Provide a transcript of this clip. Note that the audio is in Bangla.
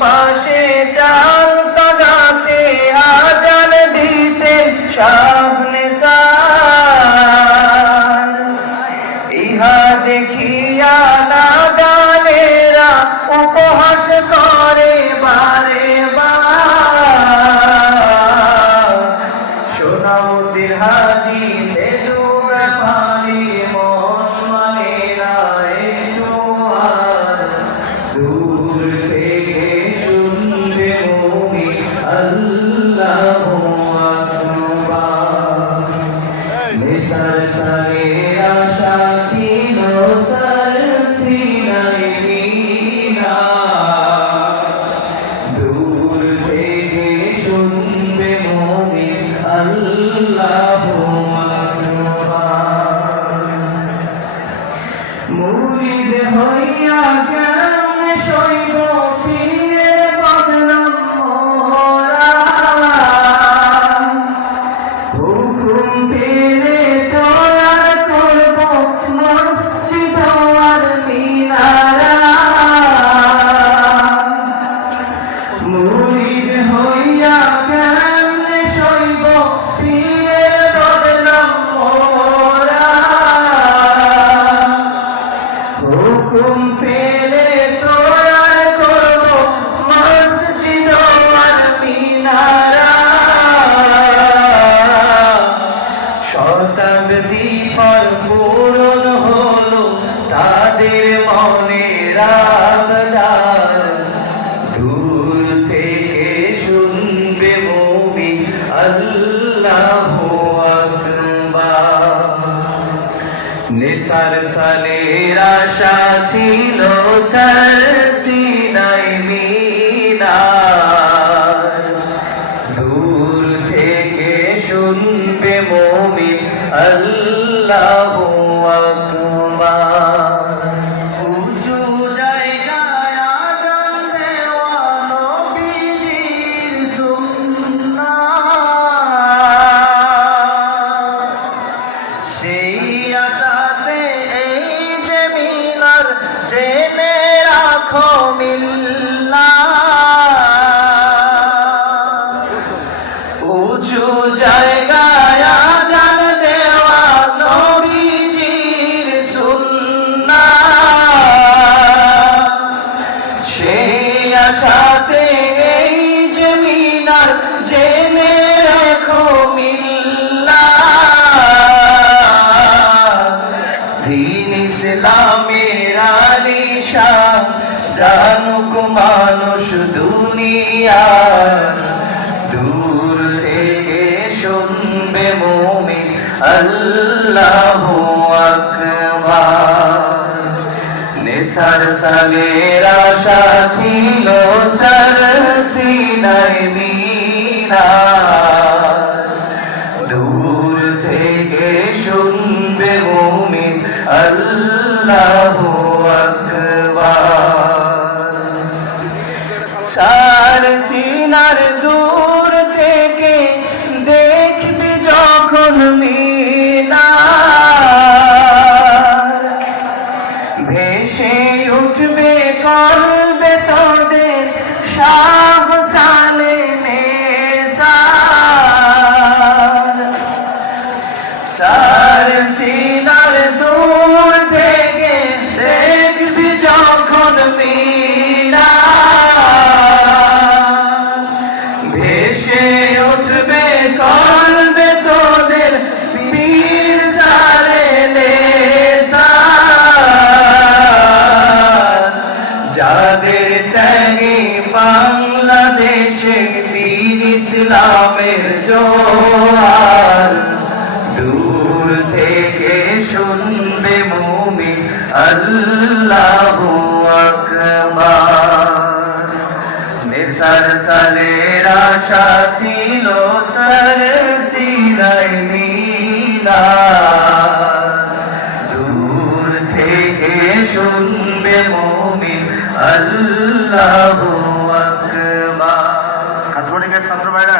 পাশে চালতা গাছে আজান দিতেন শাহনেসার। ইহা দেখিয়া নাদানেরা উপহাস করে বারে বার। সোনামুদ্দিন হাজি সেতুর পানি মন মানে না একটু আর। দূর থেকে শুনবে মুমিন আল্লাহু আকবার। নিসারসারে আশা ছিল সরসিনাই মিনার। দূর থেকে শুনবে মুমিন আল্লাহু আকবার। মুরিদ হইয়া কেমনে সইব পীরের বদনাম মোরা। হুকুম পেলে তৈয়ার করব মসজিদ আর মিনারা। মুরিদ হইয়া কেমনে সইব পীরের বদনাম মোরা। হুকুম পেলে তৈয়ার করব মসজিদ আর মিনারা। শতাব্দী পর পূরণ হলো তাদের মনের আবদার। দূর থেকে শুনবে মুমিন আল্লাহু আকবার। নিসার সালের আশা ছিল সরসিনাই মিনার। দূর থেকে শুনবে মুমিন আল্লাহু আকবার। উঁচু জায়গায় আযান দেওয়া নবীজির সুন্নাত। সেই আশাতে এই যে মিনার জেনে রাখো মিল্লাত। উঁচু জায়গায় আযান দেওয়া নবীজির সুন্নাত। সেই আশাতে এই যে মিনার জেনে রাখো মিল্লাত। দ্বীন ইসলামের আলিশান জানুক মানুষ দুনিয়ার। দূর থেকে শুনবে মুমিন আল্লাহু আকবার। নিসার সালের আশা ছিল সরসিনাই মিনার। দূর থেকে শুনবে মুমিন আল্লাহু আকবার। সরসিনার দূর থেকে দেখবি যখন মিনার। ভেসে উঠবে কলবে তোদের শাহ সালেমেসার। সরসিনার দূর থেকে দেখবি যখন মিনার। ভেসে উঠবে কলবে তোদের পীর সালেমেসার। যাদের ত্যাগে বাংলাদেশে দ্বীন ইসলামের জোয়ার। দূর থেকে শুনবে মুমিন আল্লাহু আকবার। নিসার সালের আশা ছিল সরসিনাই মিনার। দূর থেকে শুনবে মুমিন আল্লাহু আকবার। ছাত্র ভাইরা